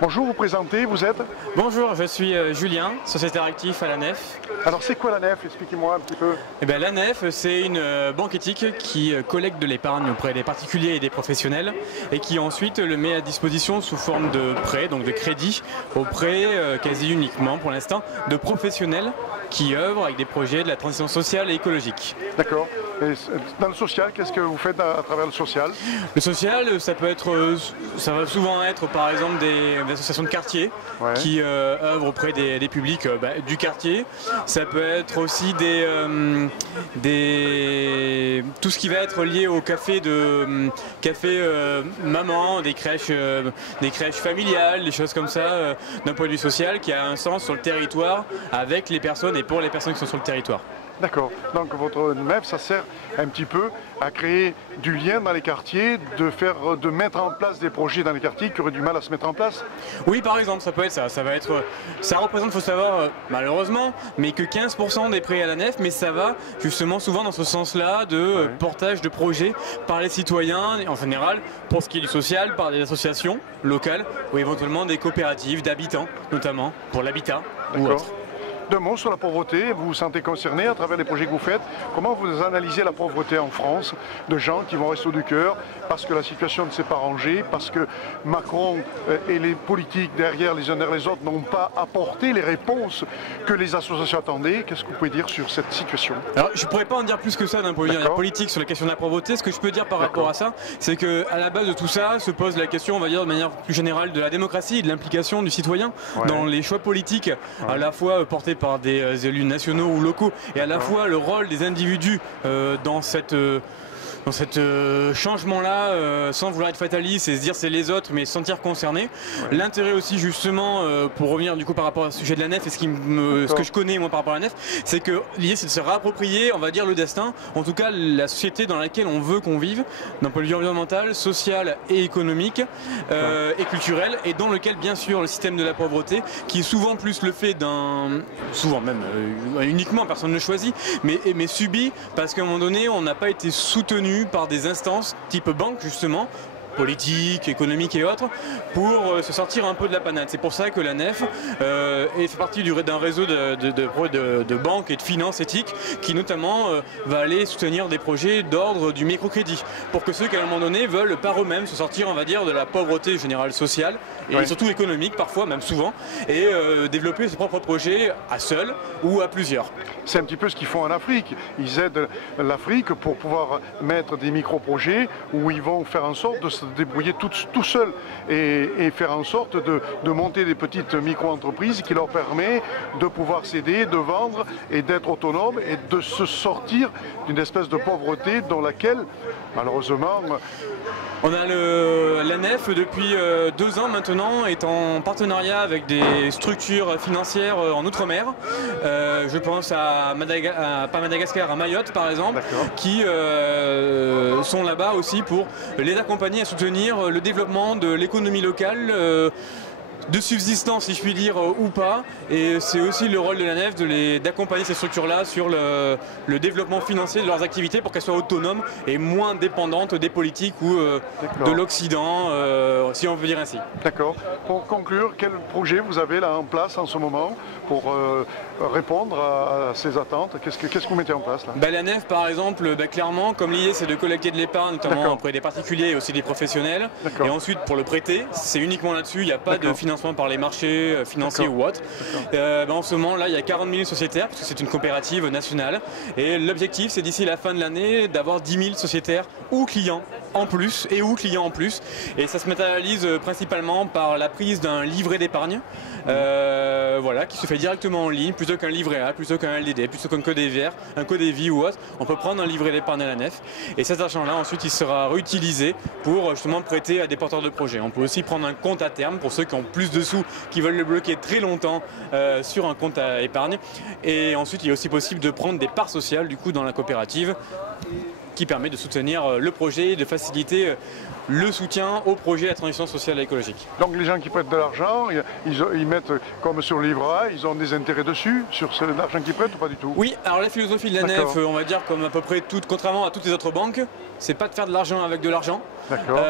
Bonjour, vous présentez, vous êtes? Bonjour, je suis Julien, sociétaire actif à la Nef. Alors c'est quoi la Nef? Expliquez-moi un petit peu. Eh bien, la Nef, c'est une banque éthique qui collecte de l'épargne auprès des particuliers et des professionnels et qui ensuite le met à disposition sous forme de prêt, donc de crédit, auprès quasi uniquement pour l'instant de professionnels qui œuvrent avec des projets de la transition sociale et écologique. D'accord. Et dans le social, qu'est-ce que vous faites à travers le social? Le social, ça va souvent être par exemple des associations de quartier qui œuvrent auprès des publics du quartier. Ça peut être aussi tout ce qui va être lié au café maman, des crèches familiales, des choses comme ça, d'un point de vue social qui a un sens sur le territoire avec les personnes et pour les personnes qui sont sur le territoire. D'accord. Donc votre Nef, ça sert un petit peu à créer du lien dans les quartiers, de mettre en place des projets dans les quartiers qui auraient du mal à se mettre en place? Oui, par exemple, ça peut être ça. Ça représente, faut savoir, malheureusement, mais que 15% des prêts à la Nef, mais ça va justement souvent dans ce sens-là de portage de projets par les citoyens, en général, pour ce qui est du social, par des associations locales ou éventuellement des coopératives d'habitants, notamment pour l'habitat ou autre. Deux mots sur la pauvreté, vous vous sentez concerné à travers les projets que vous faites. Comment vous analysez la pauvreté en France, de gens qui vont rester au du cœur parce que la situation ne s'est pas rangée, parce que Macron et les politiques derrière les uns derrière les autres n'ont pas apporté les réponses que les associations attendaient? Qu'est-ce que vous pouvez dire sur cette situation? Alors, je ne pourrais pas en dire plus que ça d'un point de vue politique sur la question de la pauvreté. Ce que je peux dire par rapport à ça, c'est qu'à la base de tout ça se pose la question, on va dire de manière plus générale, de la démocratie et de l'implication du citoyen dans les choix politiques, à la fois portés par des élus nationaux ou locaux, et à la fois le rôle des individus dans cette changement-là, sans vouloir être fataliste et se dire c'est les autres, mais se sentir concerné. L'intérêt aussi justement, pour revenir du coup par rapport au sujet de la Nef et ce que je connais moi par rapport à la Nef, c'est que l'idée c'est de se réapproprier, on va dire, le destin, en tout cas la société dans laquelle on veut qu'on vive, d'un point de vue environnemental, social et économique et culturel, et dans lequel bien sûr le système de la pauvreté, qui est souvent plus le fait souvent même uniquement, personne ne le choisit, mais subi parce qu'à un moment donné on n'a pas été soutenu par des instances type banque justement, politiques, économiques et autres, pour se sortir un peu de la panade. C'est pour ça que la Nef fait partie d'un réseau de banques et de finances éthiques qui notamment va aller soutenir des projets d'ordre du microcrédit, pour que ceux qui à un moment donné veulent par eux-mêmes se sortir, on va dire, de la pauvreté générale sociale et surtout économique parfois, même souvent, et développer ses propres projets à seuls ou à plusieurs. C'est un petit peu ce qu'ils font en Afrique. Ils aident l'Afrique pour pouvoir mettre des micro-projets où ils vont faire en sorte de se débrouiller tout seuls et faire en sorte de monter des petites micro-entreprises qui leur permet de pouvoir s'aider, de vendre et d'être autonomes et de se sortir d'une espèce de pauvreté dans laquelle, malheureusement... On a la Nef depuis 2 ans maintenant est en partenariat avec des structures financières en Outre-mer. Je pense à pas Madagascar, à Mayotte par exemple, qui sont là-bas aussi pour les accompagner à soutenir le développement de l'économie locale. De subsistance si je puis dire ou pas, et c'est aussi le rôle de la Nef d'accompagner ces structures-là sur le développement financier de leurs activités pour qu'elles soient autonomes et moins dépendantes des politiques ou de l'Occident, si on veut dire ainsi. D'accord. Pour conclure, quel projet vous avez là en place en ce moment pour répondre à ces attentes? Qu'est-ce que vous mettez en place là? La Nef par exemple, clairement, comme l'idée c'est de collecter de l'épargne, notamment auprès des particuliers et aussi des professionnels, et ensuite pour le prêter, c'est uniquement là-dessus, il n'y a pas de financement par les marchés financiers ou autres. En ce moment là il y a 40 000 sociétaires parce que c'est une coopérative nationale, et l'objectif c'est d'ici la fin de l'année d'avoir 10 000 sociétaires ou clients en plus et ça se matérialise principalement par la prise d'un livret d'épargne qui se fait directement en ligne plutôt qu'un livret A, plutôt qu'un LDD, plutôt qu'un code EVR, un code EVI ou autre. On peut prendre un livret d'épargne à la Nef et cet argent-là ensuite il sera réutilisé pour justement prêter à des porteurs de projets. On peut aussi prendre un compte à terme pour ceux qui ont plus de sous, qui veulent le bloquer très longtemps sur un compte à épargne, et ensuite il est aussi possible de prendre des parts sociales du coup dans la coopérative qui permet de soutenir le projet et de faciliter le soutien au projet de la transition sociale et écologique. Donc les gens qui prêtent de l'argent, ils mettent comme sur le livret A, ils ont des intérêts dessus, sur l'argent qu'ils prêtent ou pas du tout? Oui, alors la philosophie de la Nef, on va dire comme à peu près contrairement à toutes les autres banques, c'est pas de faire de l'argent avec de l'argent, D'accord.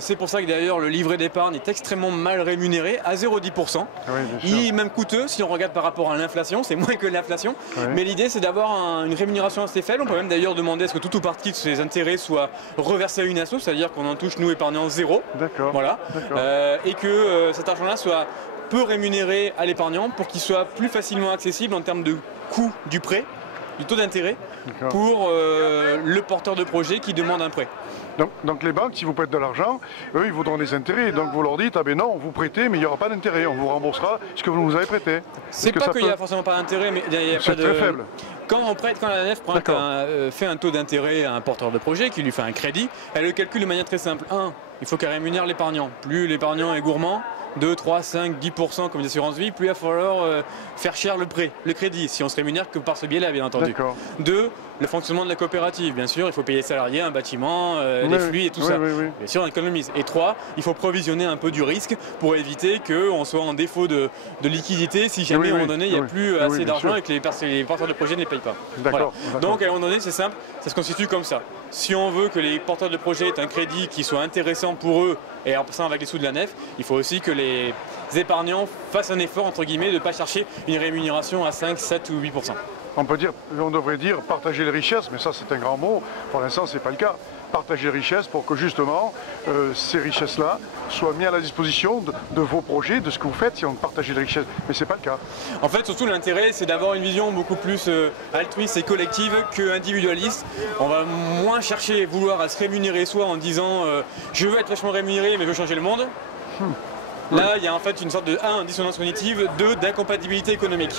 C'est pour ça que d'ailleurs le livret d'épargne est extrêmement mal rémunéré, à 0,10%. Oui, Il est même coûteux si on regarde par rapport à l'inflation, c'est moins que l'inflation. Oui. Mais l'idée c'est d'avoir une rémunération assez faible. On peut même d'ailleurs demander à ce que tout ou partie de ces intérêts soit reversé à une asso, c'est-à-dire qu'on en touche nous épargnants zéro. D'accord. Voilà. Et que cet argent-là soit peu rémunéré à l'épargnant pour qu'il soit plus facilement accessible en termes de coût du prêt, du taux d'intérêt, pour le porteur de projet qui demande un prêt. Donc les banques, si vous prêtez de l'argent, eux, ils voudront des intérêts. Donc vous leur dites, ah ben non, vous prêtez, mais il n'y aura pas d'intérêt. On vous remboursera ce que vous nous avez prêté. C'est pas qu'il n'y a forcément pas d'intérêt, mais il y a pas de... très faible. Quand on prête, quand la NF fait un taux d'intérêt à un porteur de projet qui lui fait un crédit, elle le calcule de manière très simple. 1, il faut qu'elle rémunère l'épargnant. Plus l'épargnant est gourmand, 2, 3, 5, 10% comme les assurances vie, plus il va falloir faire cher le prêt, le crédit, si on se rémunère que par ce biais-là, bien entendu. 2, le fonctionnement de la coopérative, bien sûr, il faut payer les salariés, un bâtiment, les fluides et tout ça. Bien sûr, on économise. Et 3, il faut provisionner un peu du risque pour éviter qu'on soit en défaut de liquidité si jamais à un moment donné il n'y a plus assez d'argent et que les porteurs de projet ne les payent pas. Voilà. Donc à un moment donné, c'est simple, ça se constitue comme ça. Si on veut que les porteurs de projet aient un crédit qui soit intéressant pour eux, et en passant avec les sous de la nef, il faut aussi que les épargnants fassent un effort, entre guillemets, de ne pas chercher une rémunération à 5, 7 ou 8%. On devrait dire partager les richesses, mais ça c'est un grand mot. Pour l'instant, ce n'est pas le cas. Partager les richesses pour que justement ces richesses-là soient mises à la disposition de vos projets, de ce que vous faites si on partage les richesses. Mais ce n'est pas le cas. En fait, surtout l'intérêt, c'est d'avoir une vision beaucoup plus altruiste et collective que individualiste. On va moins chercher et vouloir à se rémunérer soi en disant je veux être vachement rémunéré mais je veux changer le monde. Là, il y a en fait une sorte de 1, dissonance cognitive, 2, d'incompatibilité économique.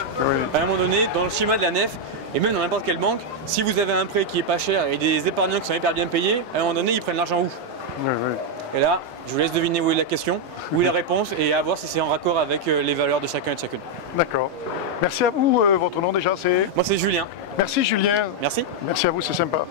À un moment donné, dans le schéma de la nef, et même dans n'importe quelle banque, si vous avez un prêt qui est pas cher et des épargnants qui sont hyper bien payés, à un moment donné, ils prennent l'argent où? Et là, je vous laisse deviner où est la question, où est la réponse, et à voir si c'est en raccord avec les valeurs de chacun et de chacune. D'accord. Merci à vous. Votre nom déjà, c'est? Moi, c'est Julien. Merci Julien. Merci. Merci à vous, c'est sympa.